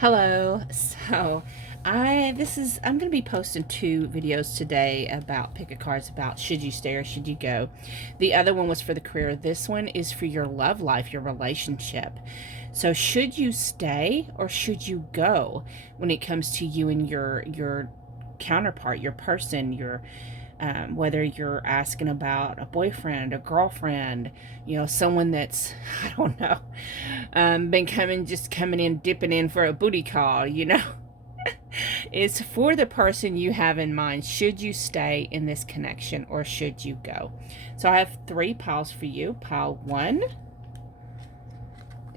Hello. I'm going to be posting two videos today about pick a cards about should you stay or should you go. The other one was for the career. This one is for your love life, your relationship. So should you stay or should you go when it comes to you and your counterpart, your person, your whether you're asking about a boyfriend, a girlfriend, someone that's, I don't know, been coming in, dipping in for a booty call, It's for the person you have in mind. Should you stay in this connection or should you go? So I have three piles for you. Pile one,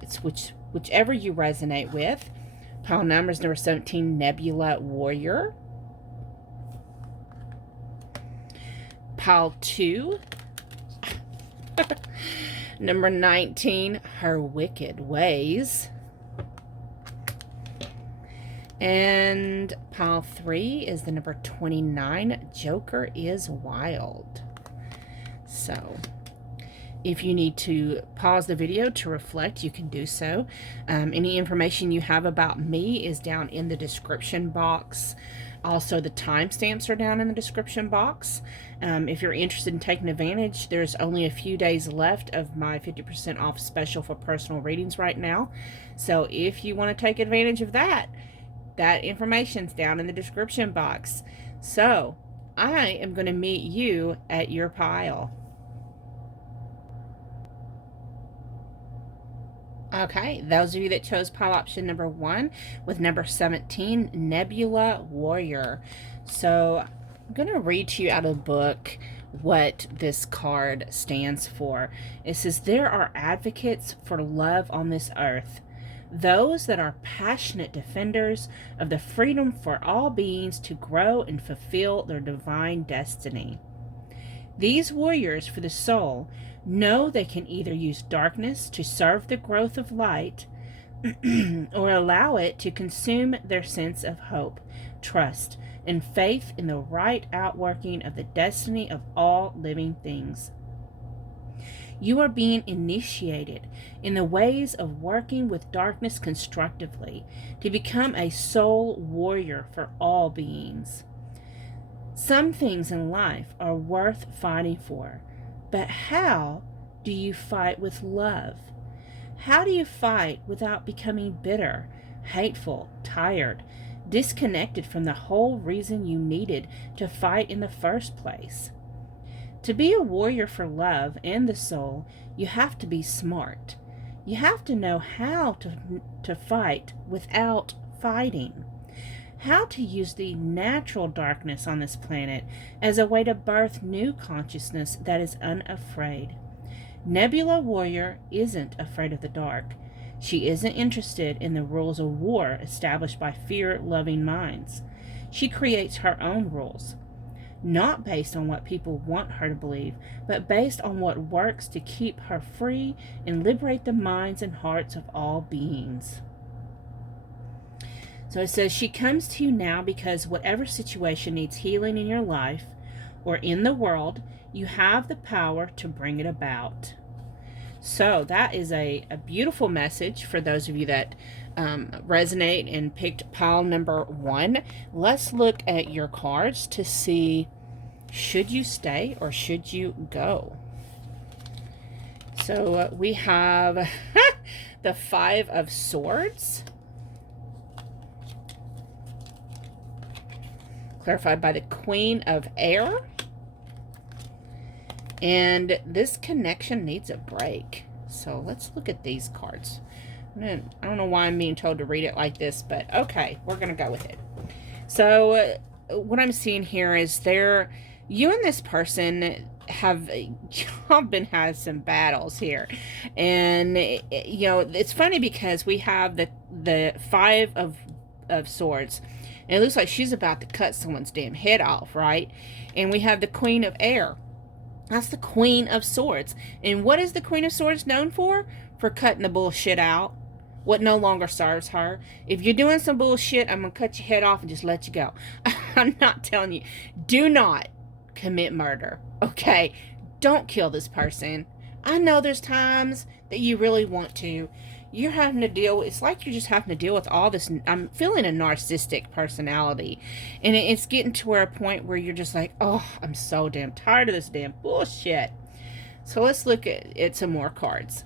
it's whichever you resonate with. Pile number 17, Nebula Warrior. Pile 2, number 19, Her Wicked Ways. And pile 3 is the number 29, Joker is Wild. So if you need to pause the video to reflect, you can do so. Any information you have about me is down in the description box. Also, the timestamps are down in the description box. If you're interested in taking advantage, there's only a few days left of my 50% off special for personal readings right now. So if you want to take advantage of that information's down in the description box. So I am going to meet you at your pile. Okay, those of you that chose pile option number 1 with number 17, Nebula Warrior. So I'm going to read to you out of the book what this card stands for. It says, there are advocates for love on this earth, those that are passionate defenders of the freedom for all beings to grow and fulfill their divine destiny. These warriors for the soul know they can either use darkness to serve the growth of light or allow it to consume their sense of hope, trust, and faith in the right outworking of the destiny of all living things. You are being initiated in the ways of working with darkness constructively to become a soul warrior for all beings. Some things in life are worth fighting for, but how do you fight with love? How do you fight without becoming bitter, hateful, tired, disconnected from the whole reason you needed to fight in the first place? To be a warrior for love and the soul, you have to be smart. You have to know how to fight without fighting. How to use the natural darkness on this planet as a way to birth new consciousness that is unafraid. Nebula Warrior isn't afraid of the dark. She isn't interested in the rules of war established by fear-loving minds. She creates her own rules, not based on what people want her to believe, but based on what works to keep her free and liberate the minds and hearts of all beings. So it says, she comes to you now because whatever situation needs healing in your life or in the world, you have the power to bring it about. So that is a beautiful message for those of you that resonate and picked pile number 1. Let's look at your cards to see, should you stay or should you go? So we have the 5 of Swords, clarified by the Queen of Air. And this connection needs a break. So let's look at these cards. I don't know why I'm being told to read it like this, but okay, we're going to go with it. So what I'm seeing here is you and this person have had some battles here. And, it's funny because we have the 5 of Swords. And it looks like she's about to cut someone's damn head off, right? And we have the Queen of Air. That's the Queen of Swords. And what is the Queen of Swords known for? For cutting the bullshit out. What no longer serves her. If you're doing some bullshit, I'm going to cut your head off and just let you go. I'm not telling you. Do not commit murder. Okay? Don't kill this person. I know there's times that you really want to. you're having to deal, it's like you're just having to deal with all this. I'm feeling a narcissistic personality, and it's getting to a point where you're just like, oh, I'm so damn tired of this damn bullshit. So let's look at some more cards.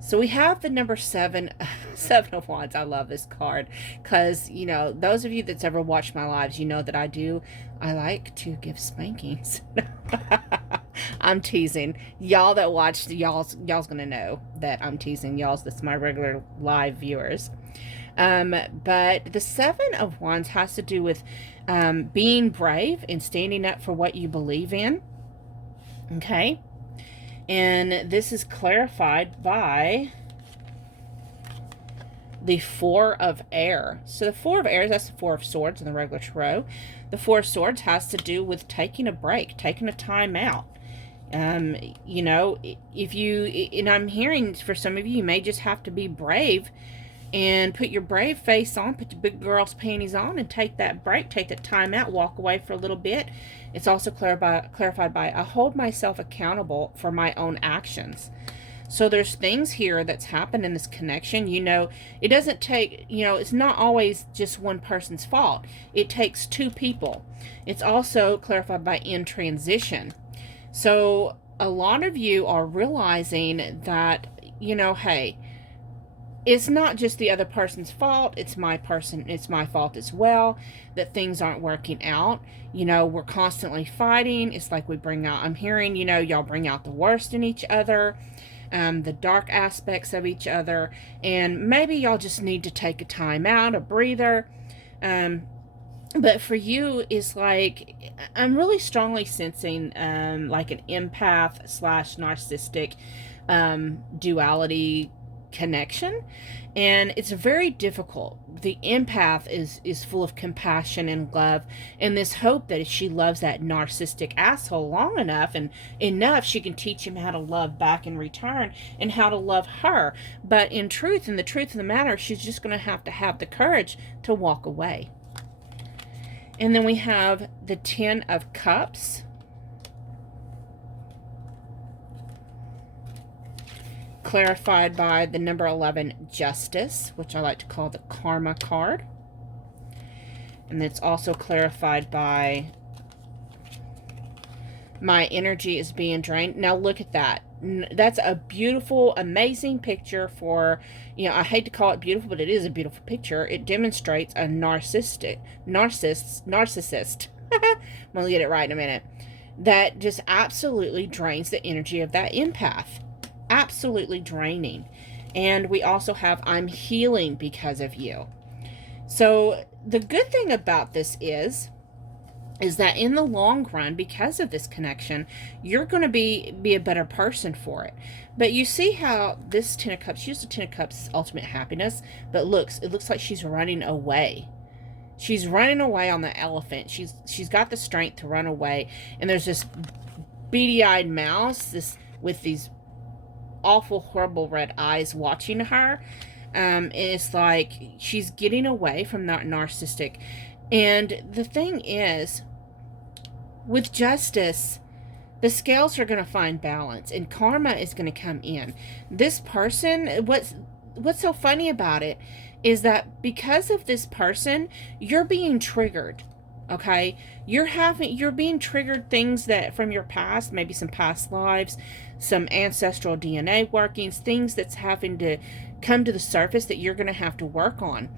So we have the number 7, 7 of Wands. I love this card because, you know, those of you that's ever watched my lives, you know that I like to give spankings. I'm teasing. Y'all that watched, y'all's gonna know that I'm teasing. That's my regular live viewers. But the 7 of Wands has to do with being brave and standing up for what you believe in. Okay? And this is clarified by the 4 of Air. So the 4 of Air, that's the 4 of Swords in the regular tarot. The 4 of Swords has to do with taking a break, taking a time out. You know, if you, and I'm hearing for some of you, you may just have to be brave and put your brave face on, put your big girl's panties on, and take that break, take that time out, walk away for a little bit. It's also clarified by, I hold myself accountable for my own actions. So there's things here that's happened in this connection. You know, it doesn't take, you know, it's not always just one person's fault. It takes 2 people. It's also clarified by in transition. So a lot of you are realizing that, you know, hey, it's not just the other person's fault. It's my fault as well, that things aren't working out. You know, we're constantly fighting. It's like we bring out, I'm hearing, you know, y'all bring out the worst in each other, the dark aspects of each other. And maybe y'all just need to take a time out, a breather. But for you, it's like, I'm really strongly sensing like an empath / narcissistic duality connection, and it's very difficult. The empath is full of compassion and love, and this hope that if she loves that narcissistic asshole long enough and enough, she can teach him how to love back in return and how to love her. But in the truth of the matter, she's just going to have the courage to walk away. And then we have the 10 of Cups. Clarified by the number 11, Justice, which I like to call the Karma card. And it's also clarified by my energy is being drained. Now look at that. That's a beautiful, amazing picture for, you know, I hate to call it beautiful, but it is a beautiful picture. It demonstrates a narcissist. I'm going to get it right in a minute. That just absolutely drains the energy of that empath. Absolutely draining. And we also have, I'm healing because of you. So the good thing about this is that in the long run, because of this connection, you're going to be a better person for it. But you see how this 10 of Cups, she used the 10 of Cups ultimate happiness, but it looks like she's running away. She's running away on the elephant. She's got the strength to run away. And there's this beady-eyed mouse with these awful, horrible red eyes watching her. And it's like she's getting away from that narcissistic. And the thing is, with Justice, the scales are going to find balance and karma is going to come in. This person, what's so funny about it is that because of this person, you're being triggered. Okay, you're being triggered, things that from your past, maybe some past lives, some ancestral DNA workings, things that's having to come to the surface that you're going to have to work on.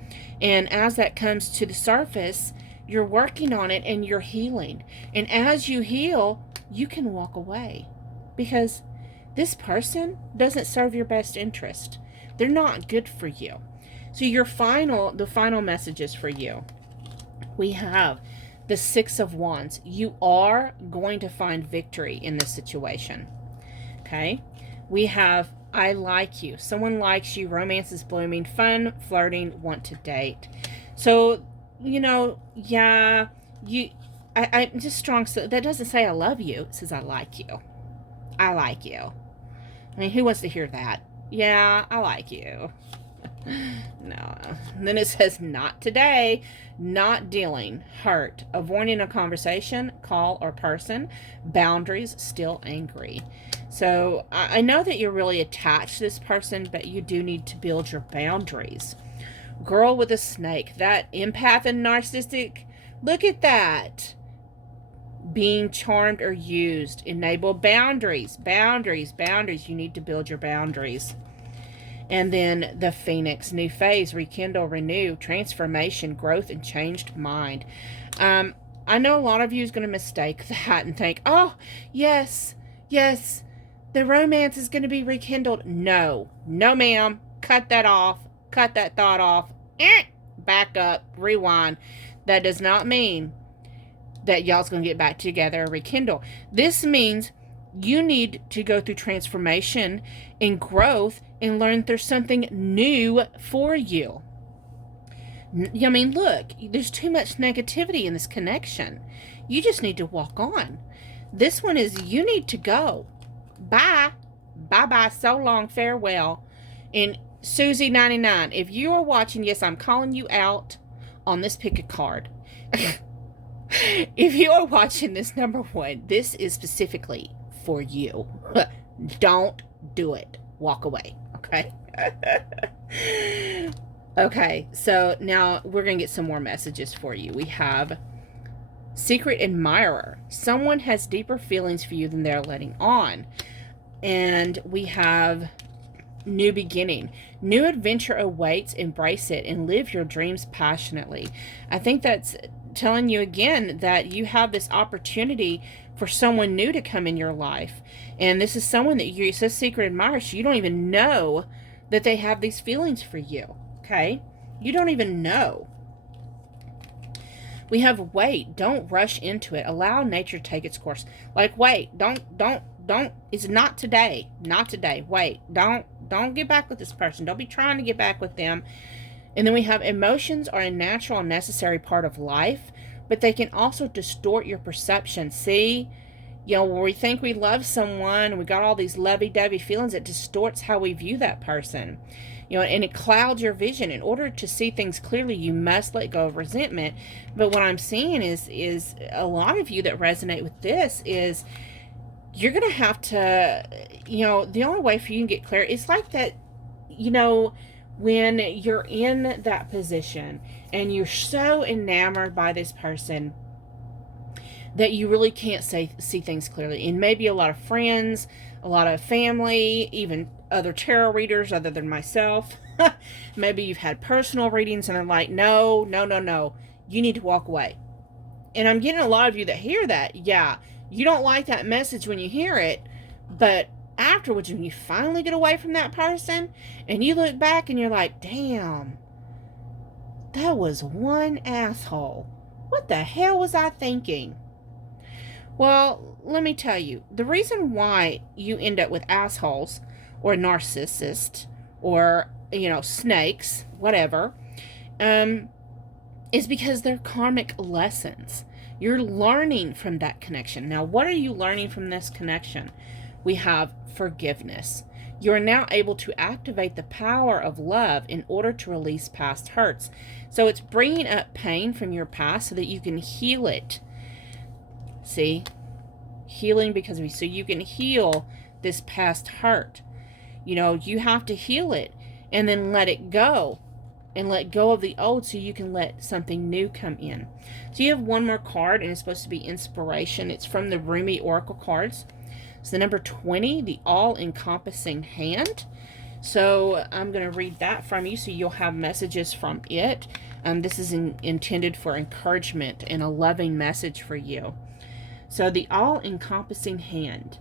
And as that comes to the surface, you're working on it and you're healing. And as you heal, you can walk away because this person doesn't serve your best interest. They're not good for you. So the final messages for you. We have the 6 of Wands. You are going to find victory in this situation. Okay? We have, I like you. Someone likes you. Romance is blooming. Fun, flirting, want to date. So, you know, yeah, I'm just strong. So that doesn't say I love you. It says I like you. I like you. I mean, who wants to hear that? Yeah, I like you. No. Then it says, not today, not dealing, hurt, avoiding a conversation, call, or person, boundaries, still angry. So I know that you're really attached to this person, but you do need to build your boundaries. Girl with a snake, that empath and narcissistic, look at that. Being charmed or used. Enable boundaries. Boundaries. Boundaries. You need to build your boundaries. And then the Phoenix. New phase. Rekindle. Renew. Transformation. Growth and changed mind. I know a lot of you is going to mistake that and think, oh, yes, yes, the romance is going to be rekindled. No. No, ma'am. Cut that off. Cut that thought off. Back up. Rewind. That does not mean that y'all's going to get back together or rekindle. This means you need to go through transformation and growth and learn there's something new for you. I mean, look, there's too much negativity in this connection. You just need to walk on. This one is you need to go. Bye. Bye-bye. So long. Farewell. And Susie 99, if you are watching, yes, I'm calling you out on this pick a card. If you are watching this, number one, this is specifically for you. Don't do it. Walk away. Okay? Okay, so now we're going to get some more messages for you. We have secret admirer. Someone has deeper feelings for you than they're letting on. And we have new beginning. New adventure awaits. Embrace it and live your dreams passionately. I think that's telling you again that you have this opportunity for someone new to come in your life. And this is someone that it says secret admirer, so you don't even know that they have these feelings for you. Okay? You don't even know. We have wait. Don't rush into it. Allow nature to take its course. Like, wait. Don't. It's not today. Not today. Wait. Don't get back with this person. Don't be trying to get back with them. And then we have emotions are a natural and necessary part of life, but they can also distort your perception. See, when we think we love someone and we got all these lovey-dovey feelings, it distorts how we view that person. And it clouds your vision. In order to see things clearly, you must let go of resentment. But what I'm seeing is a lot of you that resonate with this is you're going to have to, the only way for you to get clear, it's like that, when you're in that position and you're so enamored by this person that you really can't see things clearly. And maybe a lot of friends, a lot of family, even other tarot readers other than myself. Maybe you've had personal readings and they're like, no, you need to walk away. And I'm getting a lot of you that hear that. Yeah, you don't like that message when you hear it, but afterwards, when you finally get away from that person and you look back and you're like, damn, that was one asshole. What the hell was I thinking? Well, let me tell you, the reason why you end up with assholes or narcissists or, snakes, whatever, is because they're karmic lessons. You're learning from that connection. Now, what are you learning from this connection? We have forgiveness. You are now able to activate the power of love in order to release past hurts. So it's bringing up pain from your past so that you can heal it. See? Healing because of you. So you can heal this past hurt. You have to heal it and then let it go. And let go of the old so you can let something new come in. So you have one more card, and it's supposed to be inspiration. It's from the Rumi Oracle cards. It's the number 20, the all-encompassing hand. So I'm going to read that from you so you'll have messages from it. This is intended for encouragement and a loving message for you. So the all-encompassing hand.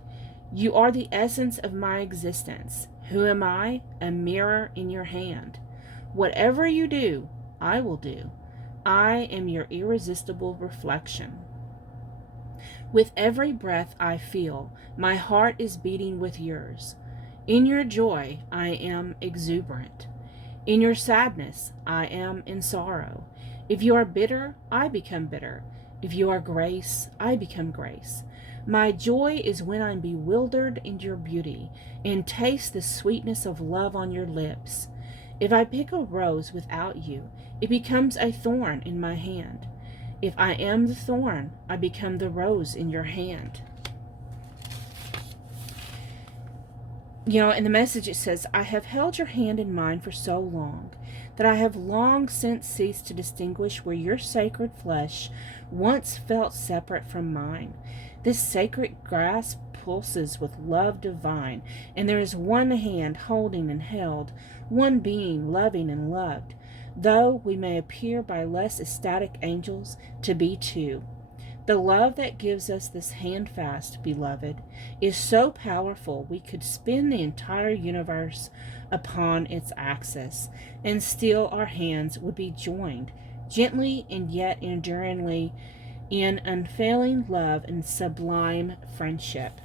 You are the essence of my existence. Who am I? A mirror in your hand. Whatever you do, I will do. I am your irresistible reflection. With every breath I feel, my heart is beating with yours. In your joy, I am exuberant. In your sadness, I am in sorrow. If you are bitter, I become bitter. If you are grace, I become grace. My joy is when I'm bewildered in your beauty and taste the sweetness of love on your lips. If I pick a rose without you, it becomes a thorn in my hand. If I am the thorn, I become the rose in your hand. You know, in the message it says, I have held your hand in mine for so long that I have long since ceased to distinguish where your sacred flesh once felt separate from mine. This sacred grasp pulses with love divine, and there is one hand holding and held, one being loving and loved, though we may appear by less ecstatic angels to be two. The love that gives us this handfast, beloved, is so powerful we could spin the entire universe upon its axis, and still our hands would be joined, gently and yet enduringly, in unfailing love and sublime friendship.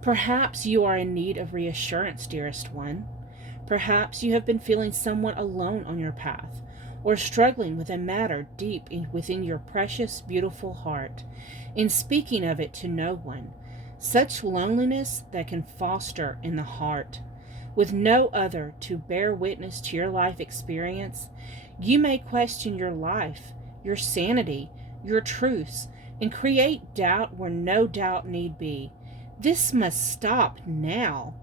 Perhaps you are in need of reassurance, dearest one. Perhaps you have been feeling somewhat alone on your path, or struggling with a matter deep within your precious, beautiful heart, in speaking of it to no one. Such loneliness that can foster in the heart, with no other to bear witness to your life experience, you may question your life, your sanity, your truths, and create doubt where no doubt need be. This must stop now.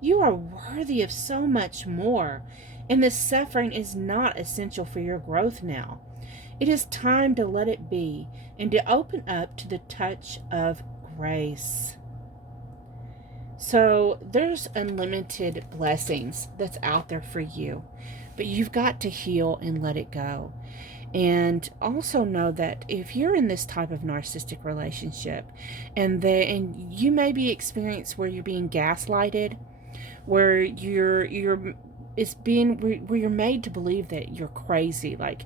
You are worthy of so much more, and this suffering is not essential for your growth now. It is time to let it be and to open up to the touch of grace. So there's unlimited blessings that's out there for you, but you've got to heal and let it go. And also know that if you're in this type of narcissistic relationship, and you may be experienced where you're being gaslighted, where you're made to believe that you're crazy, like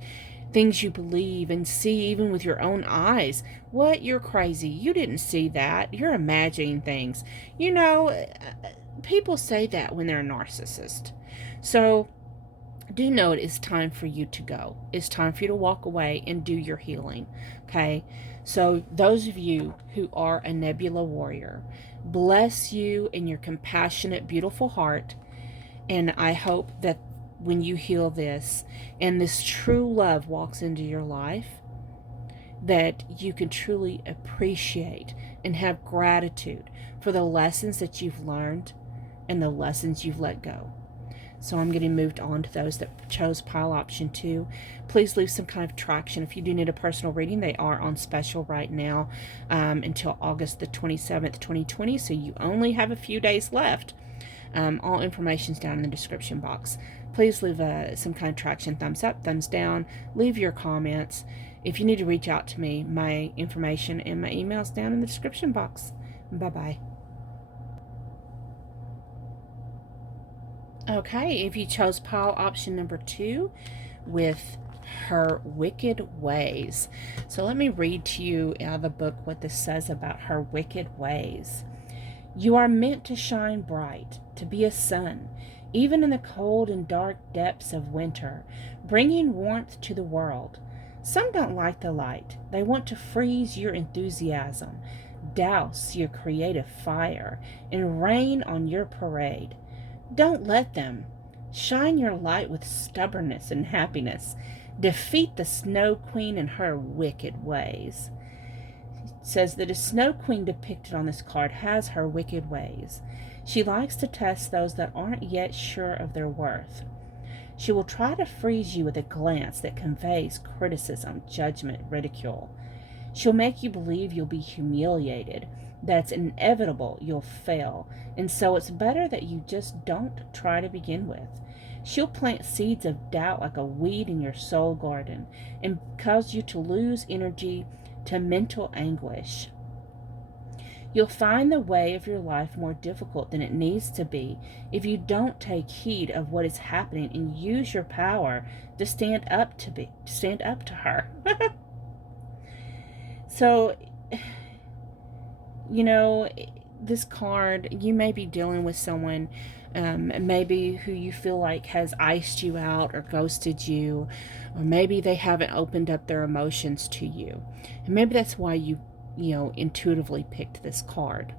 things you believe and see even with your own eyes. What? You're crazy. You didn't see that. You're imagining things. You know, people say that when they're a narcissist. So do know it is time for you to go. It's time for you to walk away and do your healing. Okay? So those of you who are a Nebula warrior, bless you in your compassionate, beautiful heart. And I hope that when you heal this and this true love walks into your life, that you can truly appreciate and have gratitude for the lessons that you've learned and the lessons you've let go. So I'm getting moved on to those that chose pile option 2. Please leave some kind of traction. If you do need a personal reading, they are on special right now until August the 27th, 2020. So you only have a few days left. All information's down in the description box. Please leave some kind of traction, thumbs up, thumbs down. Leave your comments. If you need to reach out to me, my information and my email's down in the description box. Bye-bye. Okay, if you chose pile option number 2 with her wicked ways. So let me read to you out of the book what this says about her wicked ways. You are meant to shine bright, to be a sun, even in the cold and dark depths of winter, bringing warmth to the world. Some don't like the light. They want to freeze your enthusiasm, douse your creative fire, and rain on your parade. Don't let them. Shine your light with stubbornness and happiness. Defeat the Snow Queen and her wicked ways. It says that a Snow Queen depicted on this card has her wicked ways. She likes to test those that aren't yet sure of their worth. She will try to freeze you with a glance that conveys criticism, judgment, ridicule. She'll make you believe you'll be humiliated, that it's inevitable you'll fail, and so it's better that you just don't try to begin with. She'll plant seeds of doubt like a weed in your soul garden and cause you to lose energy to mental anguish. You'll find the way of your life more difficult than it needs to be if you don't take heed of what is happening and use your power to stand up to her. So, you know, this card, you may be dealing with someone maybe who you feel like has iced you out or ghosted you, or maybe they haven't opened up their emotions to you. And maybe that's why you intuitively picked this card.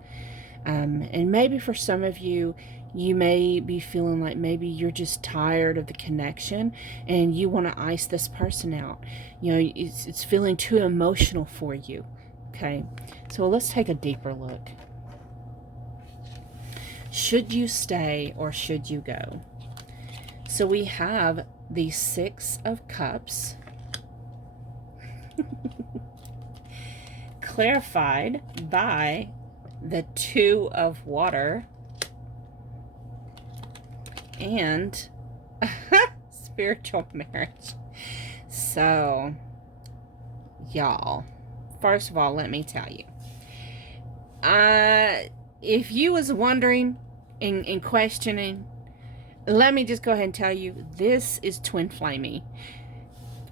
And maybe for some of you, you may be feeling like maybe you're just tired of the connection and you want to ice this person out. It's feeling too emotional for you. Okay, so let's take a deeper look. Should you stay or should you go? So we have the Six of Cups, clarified by the Two of Water, and spiritual marriage. So, y'all, first of all, let me tell you, if you was wondering and questioning, let me just go ahead and tell you, this is twin flamey.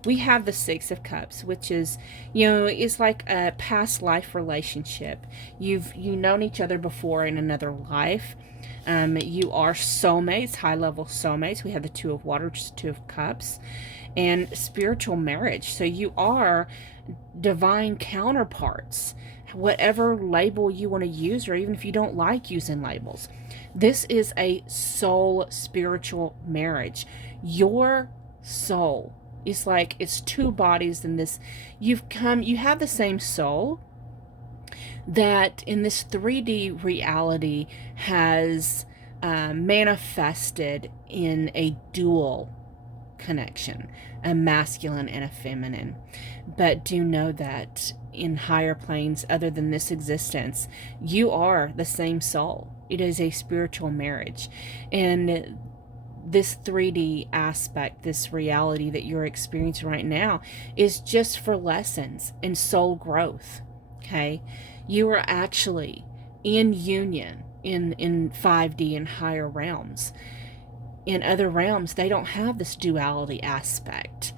We have the Six of Cups, which is, it's like a past life relationship. You've known each other before in another life. You are soulmates, high-level soulmates. We have the Two of Water, which is Two of Cups, and spiritual marriage. So you are divine counterparts, whatever label you want to use, or even if you don't like using labels. This is a soul spiritual marriage. Your soul is like, it's two bodies in this. You have the same soul that in this 3D reality has manifested in a dual connection, a masculine and a feminine. But do know that in higher planes other than this existence, you are the same soul. It is a spiritual marriage. And this 3D aspect, this reality that you're experiencing right now, is just for lessons and soul growth. Okay? You are actually in union in 5D and higher realms. In other realms, they don't have this duality aspect.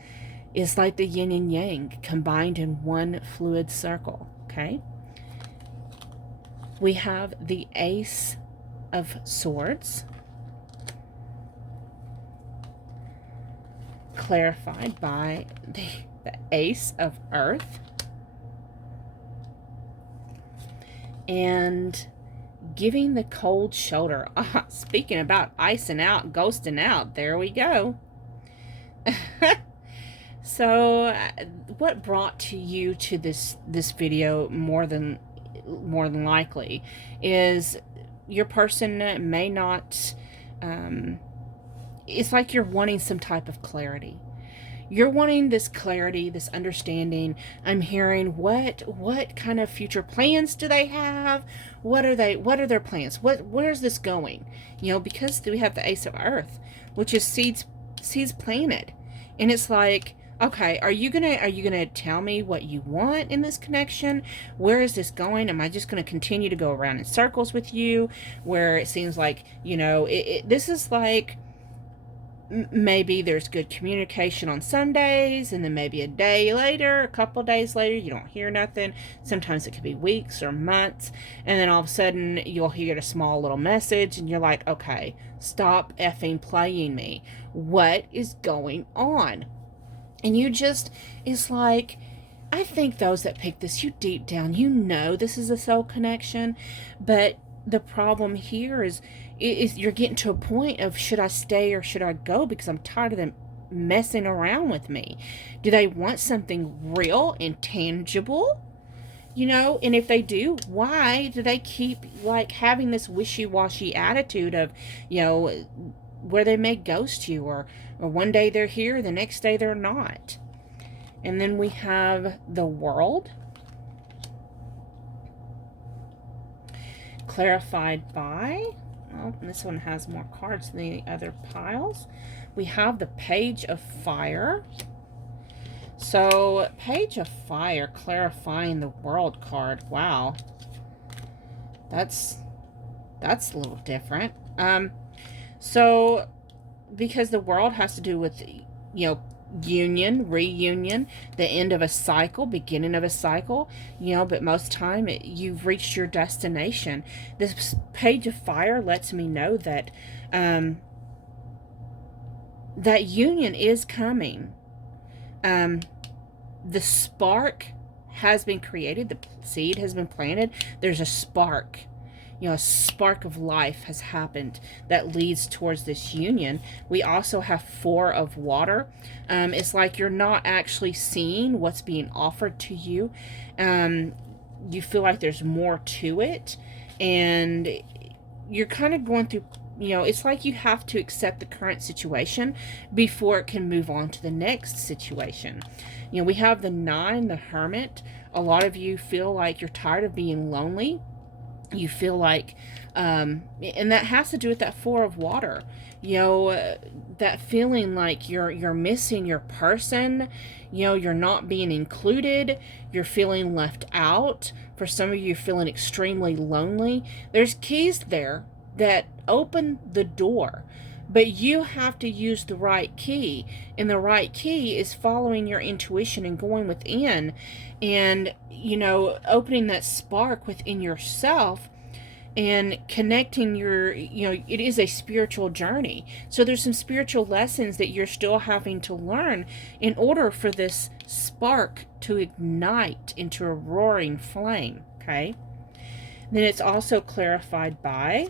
It's like the yin and yang combined in one fluid circle. Okay? We have the Ace of Swords, clarified by the Ace of Earth, and giving the cold shoulder. Speaking about icing out, ghosting out, there we go. So what brought to you to this video more than likely is your person may not, it's like you're wanting some type of clarity. You're wanting this clarity, this understanding. I'm hearing what kind of future plans do they have? What are their plans? Where's this going? Because we have the Ace of Earth, which is seeds planted. And it's like, okay, are you gonna tell me what you want in this connection? Where is this going? Am I just gonna continue to go around in circles with you, where it seems like, this is like, maybe there's good communication on some days, and then maybe a day later, a couple days later, you don't hear nothing. Sometimes it could be weeks or months, and then all of a sudden you'll hear a small little message, and you're like, okay, stop effing playing me. What is going on? And it's like, I think those that pick this, you deep down, this is a soul connection, but the problem here is you're getting to a point of, should I stay or should I go? Because I'm tired of them messing around with me. Do they want something real and tangible? And if they do, why do they keep like having this wishy-washy attitude of, where they may ghost you, or one day they're here, the next day they're not. And then we have the World, clarified by, this one has more cards than the other piles. We have the Page of Fire. So, Page of Fire clarifying the World card. Wow. That's a little different. So, because the World has to do with, union, reunion, the end of a cycle, beginning of a cycle, but most time you've reached your destination. This Page of Fire lets me know that that union is coming. The spark has been created, the seed has been planted. There's a spark. A spark of life has happened that leads towards this union. We also have Four of Water. It's like you're not actually seeing what's being offered to you. You feel like there's more to it. And you're kind of going through, it's like you have to accept the current situation before it can move on to the next situation. We have the 9, the Hermit. A lot of you feel like you're tired of being lonely. You feel like, and that has to do with that 4 of water. That feeling like you're missing your person. You're not being included. You're feeling left out. For some of you, feeling extremely lonely. There's keys there that open the door, but you have to use the right key. And the right key is following your intuition and going within and, opening that spark within yourself and connecting it is a spiritual journey. So there's some spiritual lessons that you're still having to learn in order for this spark to ignite into a roaring flame, okay? Then it's also clarified by,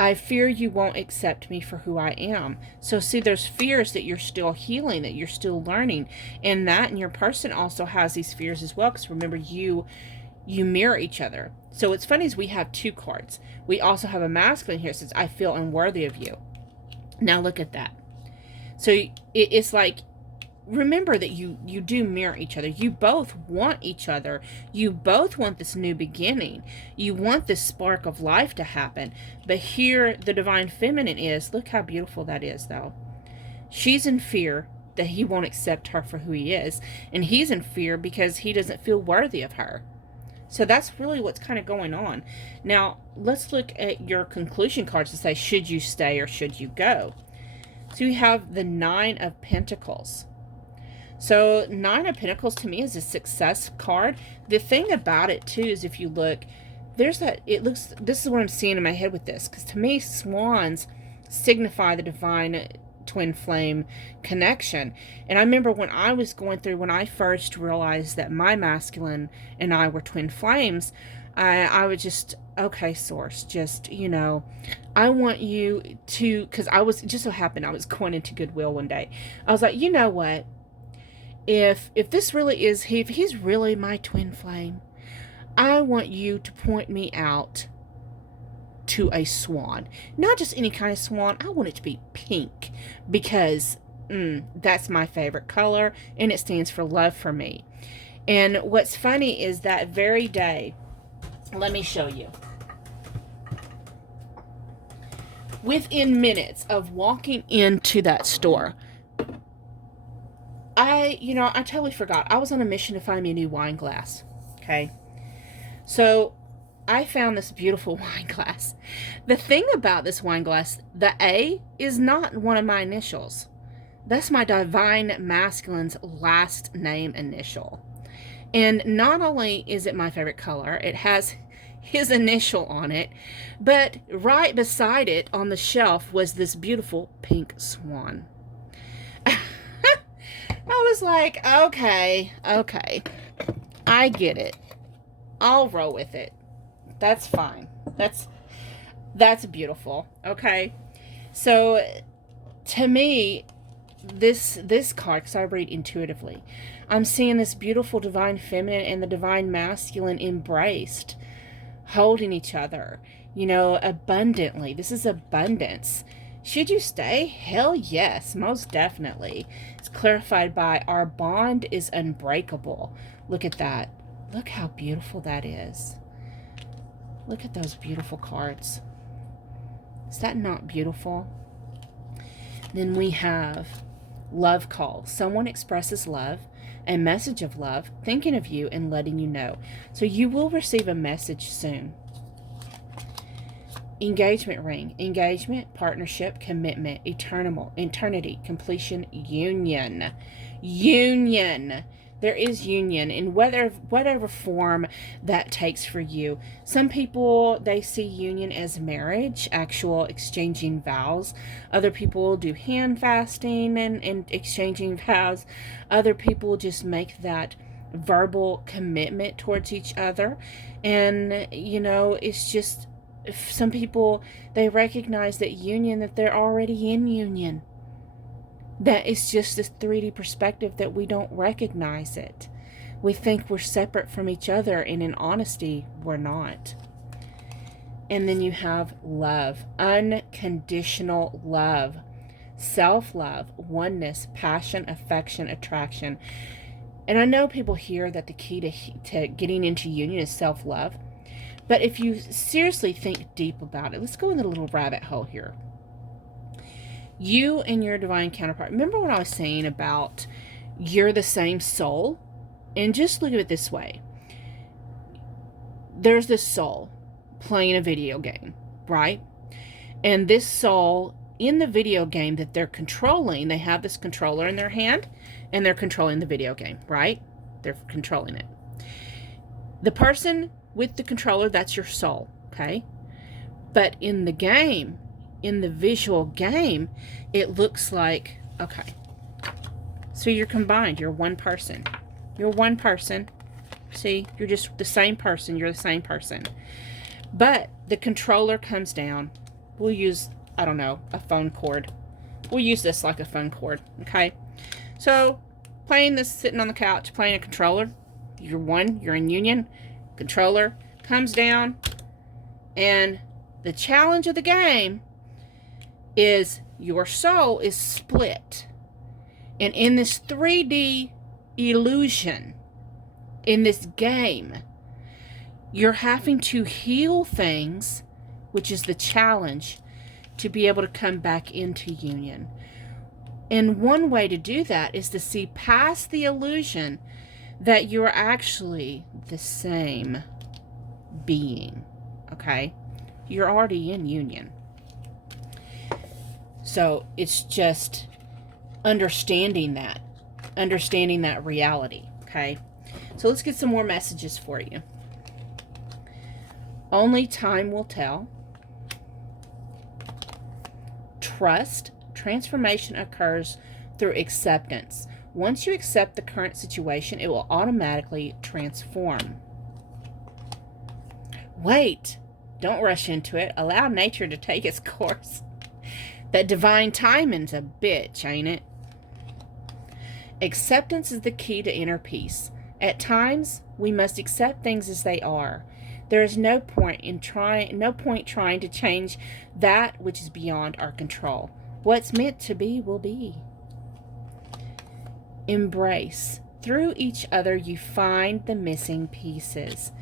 I fear you won't accept me for who I am. So see, there's fears that you're still healing, that you're still learning. And your person also has these fears as well. Because remember, you mirror each other. So what's funny is we have 2 cards. We also have a masculine here that says, I feel unworthy of you. Now look at that. So it's like, remember that you do mirror each other. You both want each other. You both want this new beginning. You want this spark of life to happen. But here the divine feminine is, look how beautiful that is though. She's in fear that he won't accept her for who he is. And he's in fear because he doesn't feel worthy of her. So that's really what's kind of going on. Now let's look at your conclusion cards to say, should you stay or should you go? So you have the 9 of Pentacles. So 9 of Pentacles to me is a success card. The thing about it too is if you look, this is what I'm seeing in my head with this. Because to me, swans signify the divine twin flame connection. And I remember when I first realized that my masculine and I were twin flames, I would just, okay, source, just, I want you to, because I was, just so happened I was going into Goodwill one day. I was like, you know what? If this really is if he's really my twin flame, I want you to point me out to a swan. Not just any kind of swan. I want it to be pink because that's my favorite color and it stands for love for me. And what's funny is that very day, let me show you. Within minutes of walking into that store, I totally forgot. I was on a mission to find me a new wine glass. Okay. So I found this beautiful wine glass. The thing about this wine glass, the A is not one of my initials. That's my divine masculine's last name initial. And not only is it my favorite color, it has his initial on it, but right beside it on the shelf was this beautiful pink swan. I was like, okay, I get it. I'll roll with it. That's fine. That's beautiful. Okay. So to me, this card, because I read intuitively, I'm seeing this beautiful divine feminine and the divine masculine embraced, holding each other, abundantly. This is abundance. Should you stay? Hell yes, most definitely. It's clarified by, our bond is unbreakable. Look at that. Look how beautiful that is. Look at those beautiful cards. Is that not beautiful? Then we have love call. Someone expresses love, a message of love, thinking of you and letting you know. So you will receive a message soon. Engagement ring. Engagement, partnership, commitment, eternity, completion, union. Union. There is union in whatever form that takes for you. Some people, they see union as marriage, actual exchanging vows. Other people do hand fasting and exchanging vows. Other people just make that verbal commitment towards each other. And, it's just, some people, they recognize that union, that they're already in union. That it's just this 3D perspective that we don't recognize it. We think we're separate from each other, and in honesty, we're not. And then you have love, unconditional love, self-love, oneness, passion, affection, attraction. And I know people hear that the key to getting into union is self-love. But if you seriously think deep about it, let's go in a little rabbit hole here. You and your divine counterpart. Remember what I was saying about you're the same soul? And just look at it this way. There's this soul playing a video game, right? And this soul in the video game that they're controlling, they have this controller in their hand and they're controlling the video game, right? They're controlling it. The person with the controller, that's your soul, okay? But in the game, in the visual game, it looks like, okay, so you're combined, you're one person. You're one person. See, you're just the same person, you're the same person. But the controller comes down. We'll use, I don't know, a phone cord. We'll use this like a phone cord, okay? So, playing this, sitting on the couch, playing a controller, you're one, you're in union. Controller comes down, and the challenge of the game is your soul is split. And in this 3D illusion, in this game, you're having to heal things, which is the challenge, to be able to come back into union. And one way to do that is to see past the illusion that you're actually the same being, okay? You're already in union. So it's just understanding that reality, okay? So let's get some more messages for you. Only time will tell. Trust. Transformation occurs through acceptance. Once you accept the current situation, it will automatically transform. Wait. Don't rush into it. Allow nature to take its course. That divine timing's a bitch, ain't it? Acceptance is the key to inner peace. At times, we must accept things as they are. There is no point trying to change that which is beyond our control. What's meant to be will be. Embrace. Through each other, you find the missing pieces.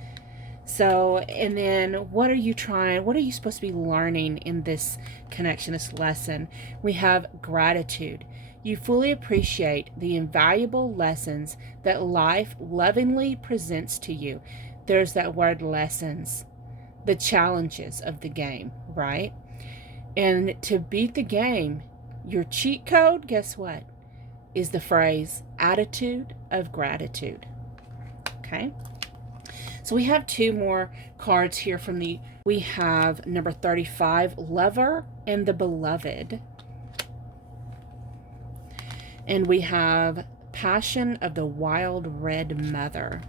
So, and then what are you supposed to be learning in this connection, this lesson? We have gratitude. You fully appreciate the invaluable lessons that life lovingly presents to you. There's that word lessons, the challenges of the game, right? And to beat the game, your cheat code, guess what? Is the phrase attitude of gratitude. Okay? So we have two more cards here we have number 35, Lover and the Beloved. And we have Passion of the Wild Red Mother.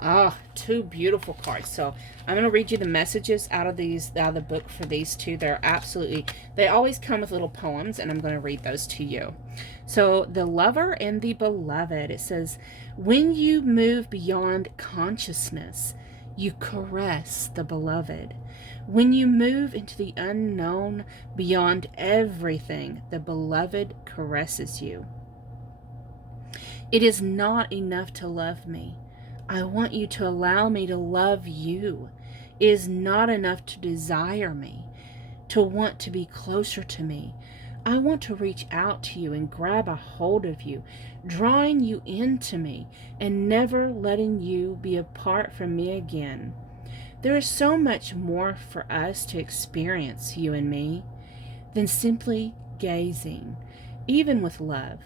Ah, two beautiful cards. So I'm going to read you the messages out of the book for these two. They always come with little poems, and I'm going to read those to you. So the Lover and the Beloved, it says, when you move beyond consciousness, you caress the beloved. When you move into the unknown beyond everything, the beloved caresses you. It is not enough to love me. I want you to allow me to love you. It is not enough to desire me, to want to be closer to me. I want to reach out to you and grab a hold of you, drawing you into me and never letting you be apart from me again. There is so much more for us to experience, you and me, than simply gazing, even with love,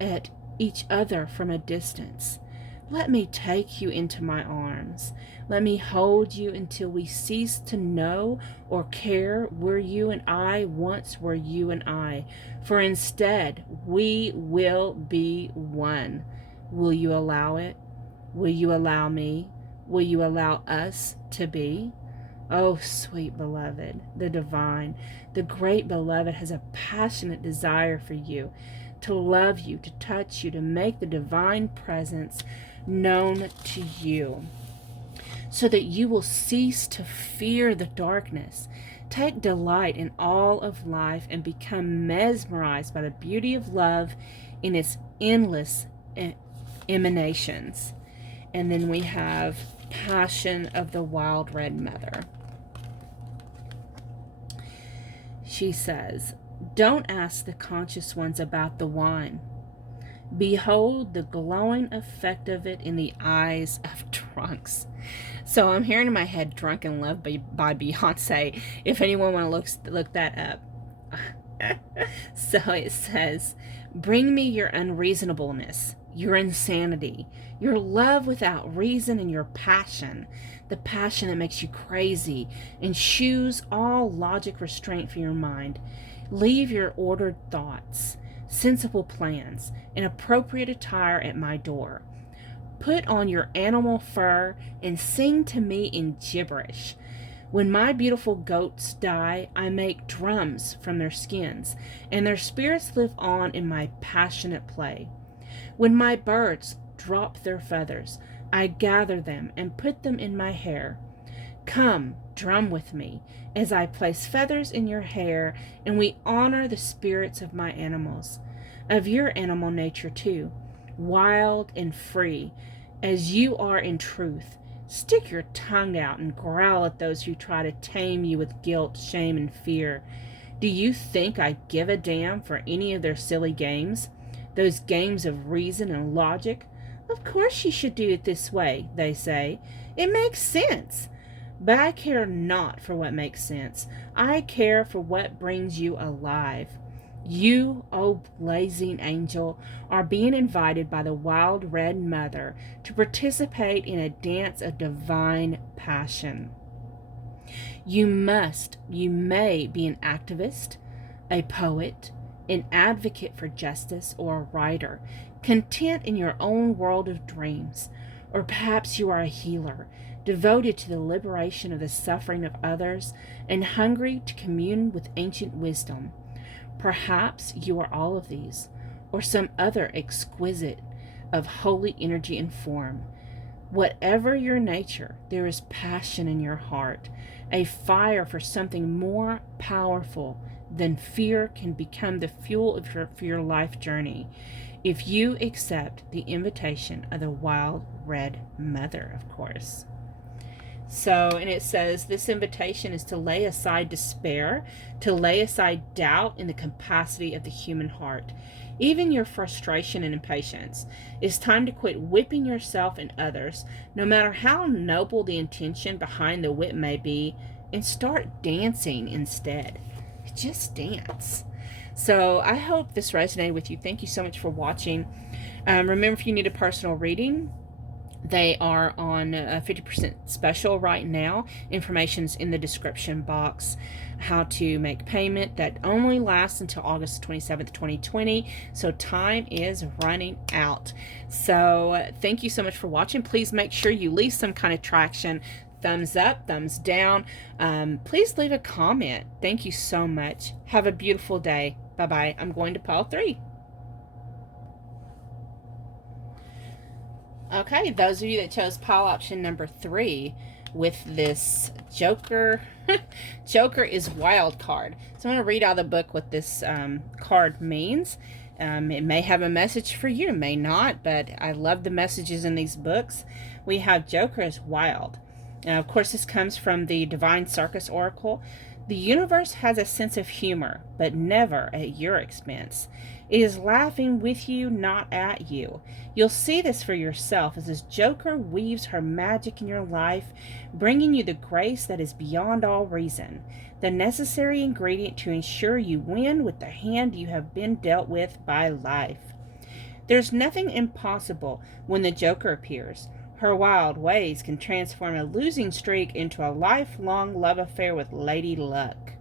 at each other from a distance. Let me take you into my arms. Let me hold you until we cease to know or care where you and I once were you and I. For instead, we will be one. Will you allow it? Will you allow me? Will you allow us to be? Oh, sweet beloved, the divine, the great beloved has a passionate desire for you, to love you, to touch you, to make the divine presence known to you. so that you will cease to fear the darkness. Take delight in all of life and become mesmerized by the beauty of love in its endless emanations. And then we have Passion of the Wild Red Mother. She says, don't ask the conscious ones about the wine. Behold the glowing effect of it in the eyes of drunks. So I'm hearing in my head Drunken Love by Beyonce, if anyone want to look that up. So it says, bring me your unreasonableness, your insanity, your love without reason, and your passion, the passion that makes you crazy and shews all logic restraint for your mind. Leave your ordered thoughts, sensible plans, and appropriate attire at my door. Put on your animal fur and sing to me in gibberish. When my beautiful goats die, I make drums from their skins, and their spirits live on in my passionate play. When my birds drop their feathers, I gather them and put them in my hair. Come, drum with me, as I place feathers in your hair, and we honor the spirits of my animals, of your animal nature too, wild and free, as you are in truth. Stick your tongue out and growl at those who try to tame you with guilt, shame, and fear. Do you think I give a damn for any of their silly games? Those games of reason and logic? Of course you should do it this way, they say. It makes sense. But I care not for what makes sense. I care for what brings you alive. You, oh blazing angel, are being invited by the Wild Red Mother to participate in a dance of divine passion. You may be an activist, a poet, an advocate for justice, or a writer, content in your own world of dreams. Or perhaps you are a healer, devoted to the liberation of the suffering of others and hungry to commune with ancient wisdom. Perhaps you are all of these, or some other exquisite of holy energy and form. Whatever your nature, there is passion in your heart, a fire for something more powerful than fear can become the fuel of your life journey, if you accept the invitation of the Wild Red Mother, of course. So, and it says, this invitation is to lay aside despair, to lay aside doubt in the capacity of the human heart, even your frustration and impatience. It's time to quit whipping yourself and others, no matter how noble the intention behind the whip may be, and start dancing instead. Just dance. So I hope this resonated with you. Thank you so much for watching. Remember, if you need a personal reading, they are on a 50% special right now. Information's in the description box. How to make payment. That only lasts until August 27th, 2020. So time is running out. So thank you so much for watching. Please make sure you leave some kind of traction. Thumbs up, thumbs down. Please leave a comment. Thank you so much. Have a beautiful day. Bye-bye. I'm going to pile 3. Okay, those of you that chose pile option number 3 with this Joker, Joker is wild card. So I'm going to read out of the book what this card means. It may have a message for you, it may not, but I love the messages in these books. We have Joker is wild. Now, of course, this comes from the Divine Circus Oracle. The universe has a sense of humor, but never at your expense. It is laughing with you, not at you. You'll see this for yourself as this Joker weaves her magic in your life, bringing you the grace that is beyond all reason, the necessary ingredient to ensure you win with the hand you have been dealt with by life. There's nothing impossible when the Joker appears. Her wild ways can transform a losing streak into a lifelong love affair with Lady Luck.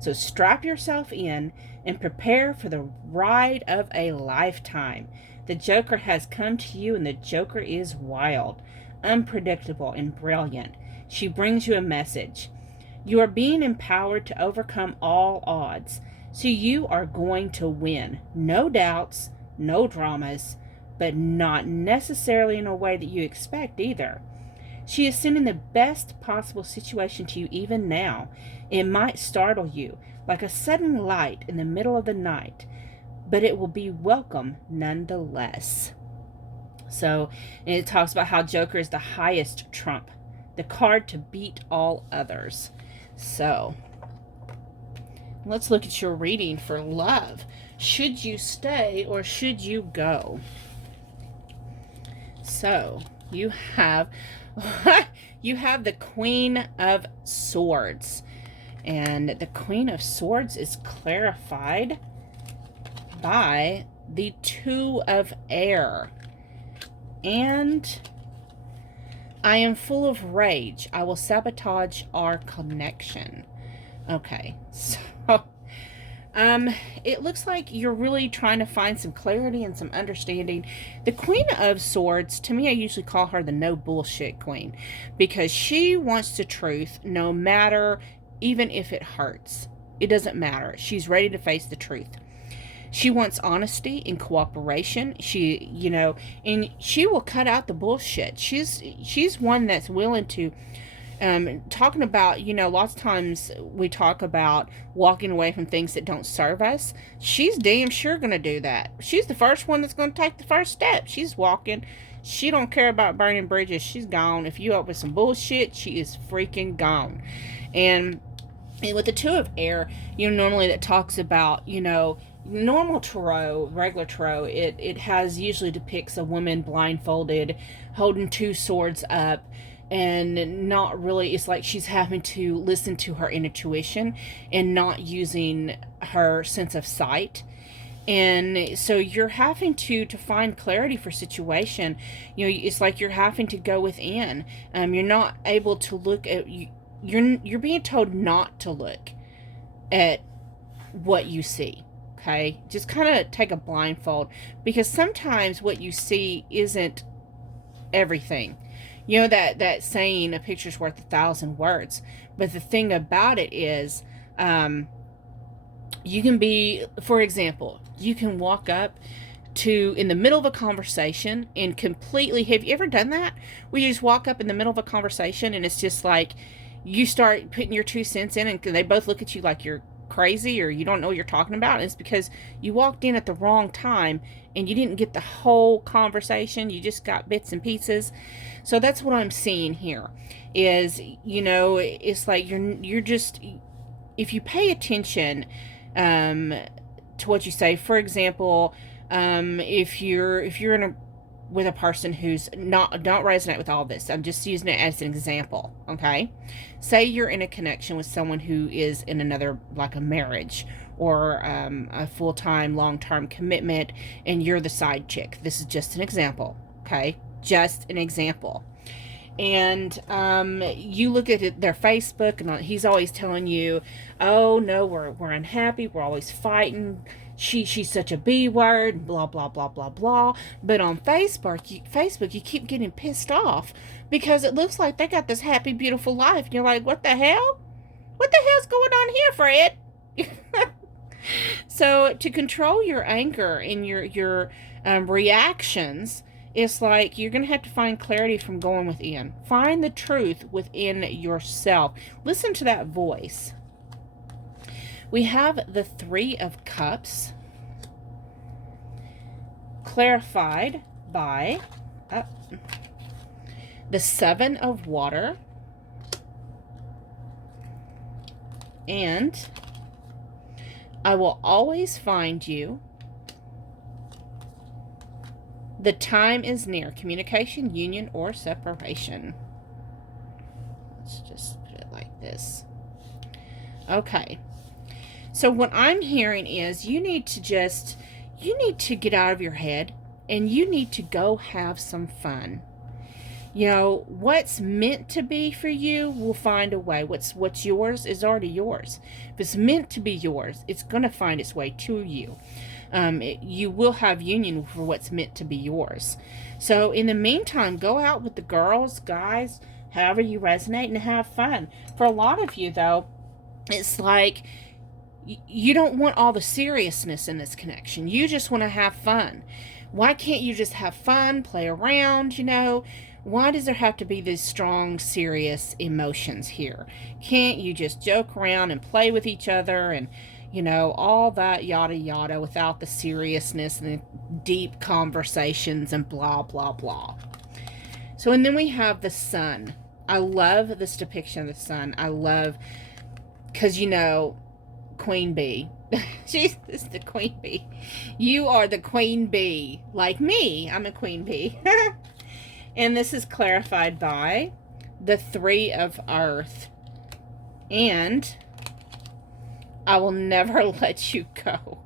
So strap yourself in and prepare for the ride of a lifetime. The Joker has come to you, and the Joker is wild, unpredictable, and brilliant. She brings you a message. You are being empowered to overcome all odds, so you are going to win. No doubts, no dramas, but not necessarily in a way that you expect either. She is sending the best possible situation to you even now. It might startle you, like a sudden light in the middle of the night, but it will be welcome nonetheless. So, and it talks about how Joker is the highest trump, the card to beat all others. So, let's look at your reading for love. Should you stay or should you go? So, you have you have the Queen of Swords. And the Queen of Swords is clarified by the Two of Air. And I am full of rage. I will sabotage our connection. Okay, so it looks like you're really trying to find some clarity and some understanding. The Queen of Swords, to me, I usually call her the no bullshit queen, because she wants the truth no matter, even if it hurts. It doesn't matter. She's ready to face the truth. She wants honesty and cooperation. She, you know, and she will cut out the bullshit. She's one that's willing to, talking about, you know, lots of times we talk about walking away from things that don't serve us. She's damn sure going to do that. She's the first one that's going to take the first step. She's walking. She don't care about burning bridges. She's gone. If you up with some bullshit, she is freaking gone. And with the Two of Air, you know, normally that talks about, you know, normal tarot, regular tarot, it has usually depicts a woman blindfolded, holding two swords up, and not really, it's like she's having to listen to her intuition and not using her sense of sight. And so you're having to find clarity for situation. You know, it's like you're having to go within. You're not able to look at, you're being told not to look at what you see. Okay, just kind of take a blindfold, because sometimes what you see isn't everything. You know that saying, a picture's worth 1,000 words. But the thing about it is, you can be, for example, you can walk up to, in the middle of a conversation, and completely, have you ever done that? Where you just walk up in the middle of a conversation and it's just like, you start putting your 2 cents in and they both look at you like you're crazy or you don't know what you're talking about. And it's because you walked in at the wrong time and you didn't get the whole conversation. You just got bits and pieces. So that's what I'm seeing here is, you know, it's like you're just, if you pay attention to what you say, for example, if you're in a with a person who's don't resonate with all this. I'm just using it as an example, okay? Say you're in a connection with someone who is in another, like a marriage or a full-time, long-term commitment, and you're the side chick. This is just an example, okay? Just an example. And you look at their Facebook, and he's always telling you, oh, no, we're unhappy, we're always fighting, she's such a B word, blah, blah, blah, blah, blah. But on Facebook, you keep getting pissed off because it looks like they got this happy, beautiful life. And you're like, what the hell? What the hell's going on here, Fred? So to control your anger and your reactions, it's like you're going to have to find clarity from going within. Find the truth within yourself. Listen to that voice. We have the Three of Cups, clarified by the Seven of Water, and I will always find you. The time is near. Communication, union, or separation. Let's just put it like this. Okay. So what I'm hearing is you need to get out of your head and you need to go have some fun. You know, what's meant to be for you will find a way. What's yours is already yours. If it's meant to be yours, it's going to find its way to you. You will have union for what's meant to be yours. So in the meantime, go out with the girls, guys, however you resonate, and have fun. For a lot of you, though, it's like you don't want all the seriousness in this connection. You just want to have fun. Why can't you just have fun, play around, you know? Why does there have to be these strong, serious emotions here? Can't you just joke around and play with each other and, you know, all that yada yada without the seriousness and the deep conversations and blah, blah, blah. So, and then we have the sun. I love this depiction of the sun. I love, because, you know, Queen Bee. She's the Queen Bee. You are the Queen Bee. Like me, I'm a Queen Bee. And this is clarified by the Three of Earth. And I will never let you go.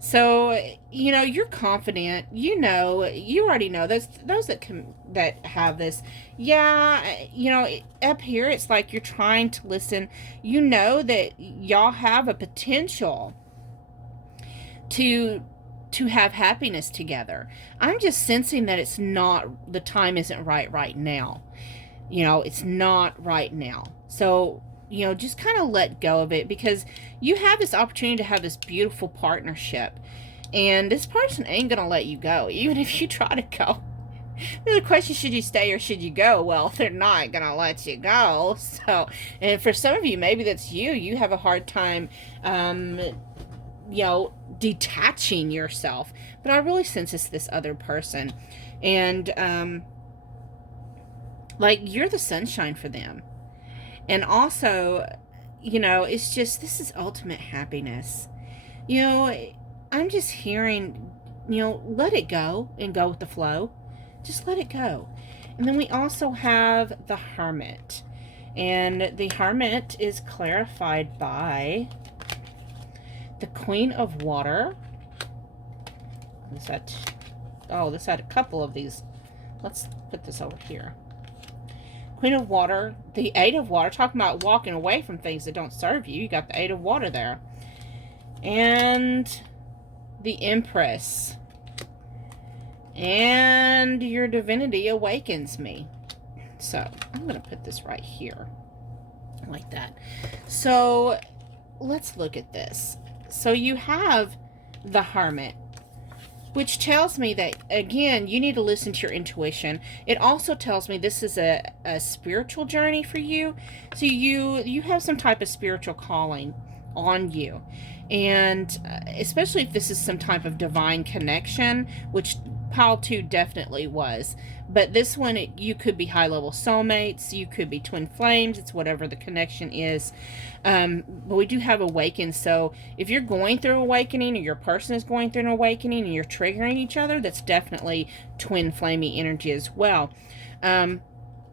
So, you know, you're confident. You know, you already know those that have this. Yeah, you know, up here it's like you're trying to listen. You know that y'all have a potential to have happiness together. I'm just sensing that it's not, the time isn't right now. You know, it's not right now. So, you know, just kind of let go of it, because you have this opportunity to have this beautiful partnership, and this person ain't gonna let you go, even if you try to go. The question, should you stay or should you go? Well, they're not gonna let you go. So, and for some of you, maybe that's you have a hard time, you know, detaching yourself. But I really sense it's this other person, and like, you're the sunshine for them. And also, you know, it's just, this is ultimate happiness. You know, I'm just hearing, you know, let it go and go with the flow. Just let it go. And then we also have the Hermit. And the Hermit is clarified by the Queen of Water. Is that, oh, this had a couple of these. Let's put this over here. Queen of Water, the Eight of Water, talking about walking away from things that don't serve you. You got the Eight of Water there. And the Empress. And your divinity awakens me. So, I'm going to put this right here. Like that. So, let's look at this. So, you have the Hermit, which tells me that, again, you need to listen to your intuition. It also tells me this is a spiritual journey for you. So you have some type of spiritual calling on you. And especially if this is some type of divine connection, which Pile 2 definitely was. But this one, you could be high-level soulmates. You could be twin flames. It's whatever the connection is. But we do have awakened. So if you're going through awakening, or your person is going through an awakening, and you're triggering each other, that's definitely twin flamey energy as well.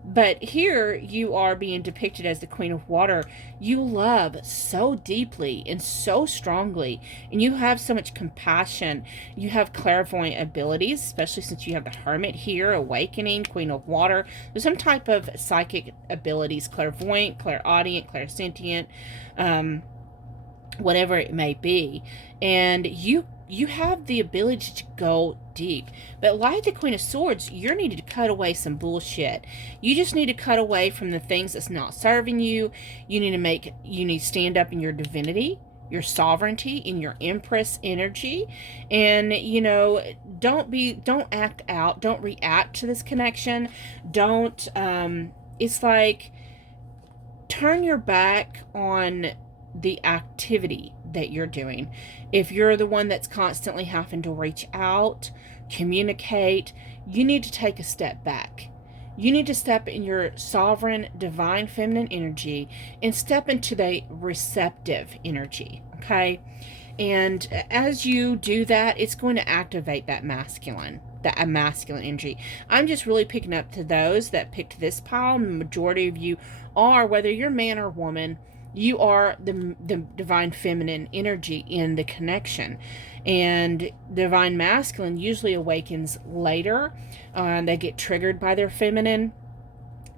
But here you are being depicted as the Queen of Water. You love so deeply and so strongly, and you have so much compassion. You have clairvoyant abilities, especially since you have the Hermit here, awakening, Queen of Water. There's some type of psychic abilities, clairvoyant, clairaudient, clairsentient, whatever it may be. And you have the ability to go deep. But like the Queen of Swords, you're needed to cut away some bullshit. You just need to cut away from the things that's not serving you. You need to stand up in your divinity, your sovereignty, in your Empress energy. And, you know, don't act out. Don't react to this connection. Don't, it's like, turn your back on the activity that you're doing. If you're the one that's constantly having to reach out, communicate, you need to take a step back. You need to step in your sovereign, divine, feminine energy and step into the receptive energy, okay? And as you do that, it's going to activate that masculine energy. I'm just really picking up to those that picked this pile. The majority of you are, whether you're man or woman, you are the divine feminine energy in the connection. And divine masculine usually awakens later. They get triggered by their feminine,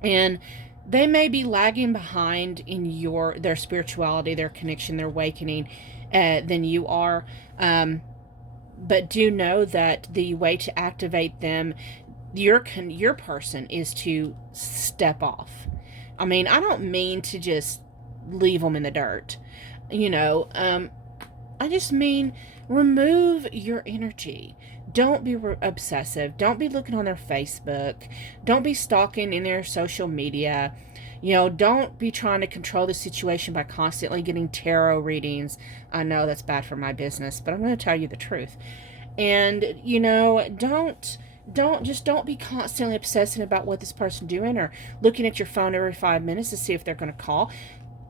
and they may be lagging behind in their spirituality, their connection, their awakening than you are. But do know that the way to activate them, your person, is to step off. I mean, I don't mean to just leave them in the dirt, you know. I just mean remove your energy. Don't be obsessive. Don't be looking on their Facebook. Don't be stalking in their social media. Don't be trying to control the situation by constantly getting tarot readings. I know that's bad for my business, but I'm going to tell you the truth. And, don't be constantly obsessing about what this person's doing or looking at your phone every 5 minutes to see if they're going to call.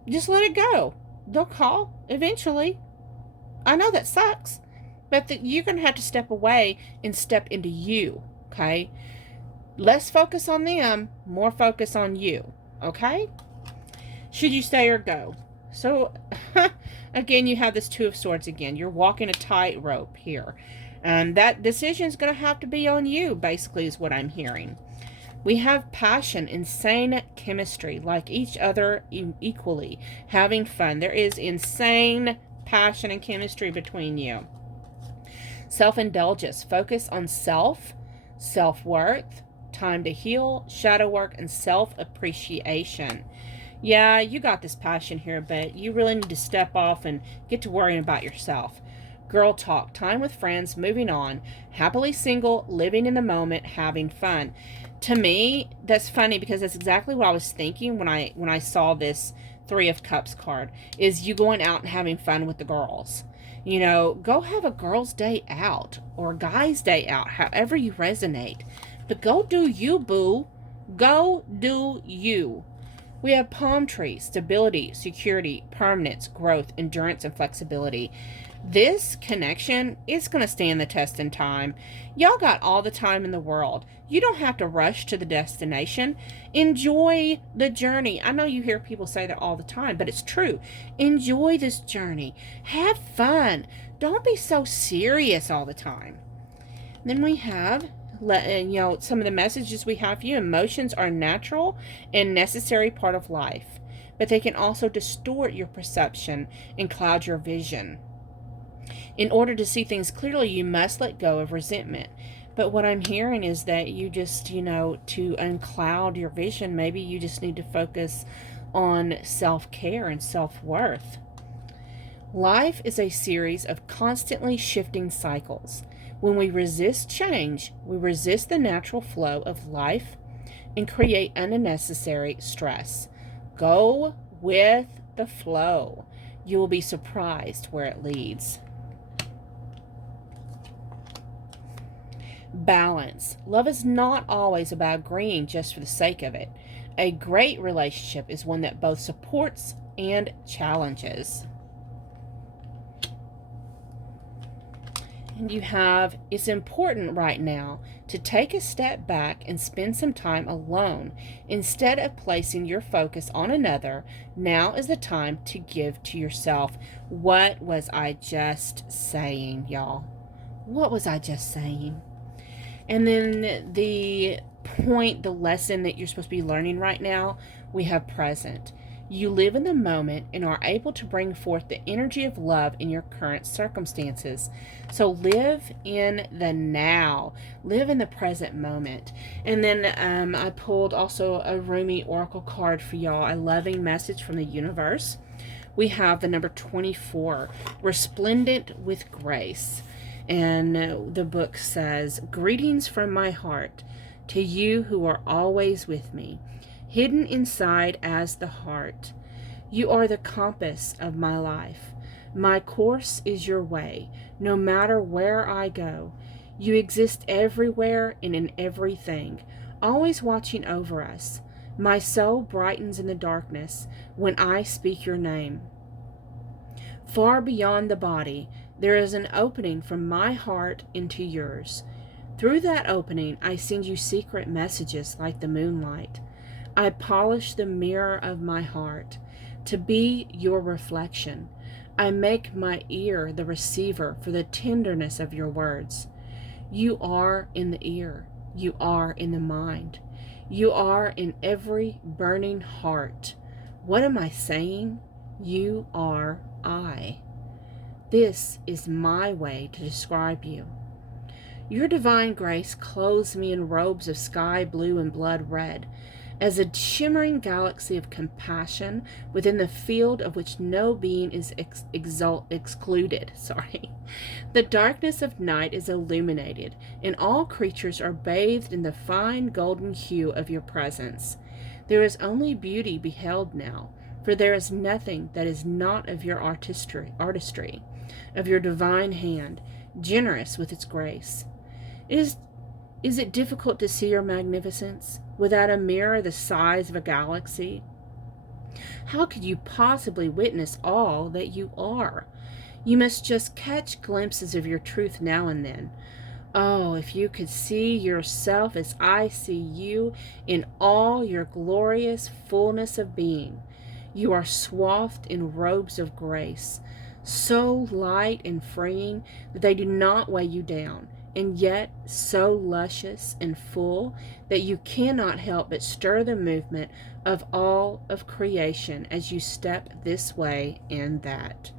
Just let it go. They'll call eventually. I know that sucks, but you're going to have to step away and step into you, okay? Less focus on them, more focus on you, okay? Should you stay or go? So, again, you have this Two of Swords again. You're walking a tightrope here. That decision is going to have to be on you, basically, is what I'm hearing. We have passion, insane chemistry, like each other equally, having fun. There is insane passion and chemistry between you. Self-indulgence, focus on self-worth, time to heal, shadow work, and self-appreciation. Yeah, you got this passion here, but you really need to step off and get to worrying about yourself. Girl talk, time with friends, moving on, happily single, living in the moment, having fun. To me, that's funny because that's exactly what I was thinking when I saw this Three of Cups card, is you going out and having fun with the girls. Go have a girls' day out or a guy's day out, however you resonate. But go do you, boo. Go do you. We have palm tree, stability, security, permanence, growth, endurance, and flexibility. This connection is going to stand the test in time. Y'all got all the time in the world. You don't have to rush to the destination. Enjoy the journey. I know you hear people say that all the time, but it's true. Enjoy this journey. Have fun. Don't be so serious all the time. Then we have, some of the messages we have for you. Emotions are natural and necessary part of life, but they can also distort your perception and cloud your vision. In order to see things clearly, you must let go of resentment. But what I'm hearing is that you just, to uncloud your vision, maybe you just need to focus on self-care and self-worth. Life is a series of constantly shifting cycles. When we resist change, we resist the natural flow of life and create unnecessary stress. Go with the flow. You will be surprised where it leads. Balance. Love is not always about agreeing just for the sake of it. A great relationship is one that both supports and challenges. And you have, it's important right now to take a step back and spend some time alone. Instead of placing your focus on another, now is the time to give to yourself. What was I just saying, y'all? What was I just saying? And then the lesson that you're supposed to be learning right now, we have present. You live in the moment and are able to bring forth the energy of love in your current circumstances. So live in the now. Live in the present moment. And then I pulled also a Rumi Oracle card for y'all. A loving message from the universe. We have the number 24, resplendent with grace. And the book says, greetings from my heart to you who are always with me, hidden inside as the heart. You are the compass of my life. My course is your way, no matter where I go. You exist everywhere and in everything, always watching over us. My soul brightens in the darkness when I speak your name. Far beyond the body, there is an opening from my heart into yours. Through that opening, I send you secret messages like the moonlight. I polish the mirror of my heart to be your reflection. I make my ear the receiver for the tenderness of your words. You are in the ear. You are in the mind. You are in every burning heart. What am I saying? You are I. This is my way to describe you. Your divine grace clothes me in robes of sky blue and blood red. as a shimmering galaxy of compassion within the field of which no being is excluded. The darkness of night is illuminated, and all creatures are bathed in the fine golden hue of your presence. There is only beauty beheld now, for there is nothing that is not of your artistry, of your divine hand, generous with its grace. Is it difficult to see your magnificence without a mirror the size of a galaxy? How could you possibly witness all that you are? You must just catch glimpses of your truth now and then. Oh, if you could see yourself as I see you in all your glorious fullness of being. You are swathed in robes of grace, so light and freeing that they do not weigh you down, and yet so luscious and full that you cannot help but stir the movement of all of creation as you step this way and that.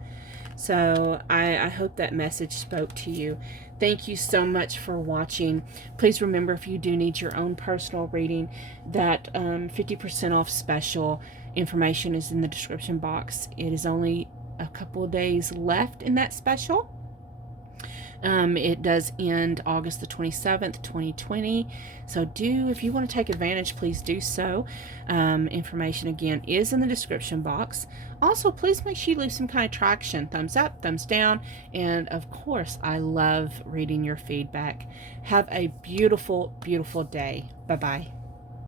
So I hope that message spoke to you. Thank you so much for watching. Please remember, if you do need your own personal reading, that 50% off special information is in the description box. It is only a couple of days left in that special. It does end August the 27th, 2020. So if you want to take advantage, please do so. Information again is in the description box. Also, please make sure you leave some kind of traction, thumbs up, thumbs down, and of course, I love reading your feedback. Have a beautiful, beautiful day. Bye-bye.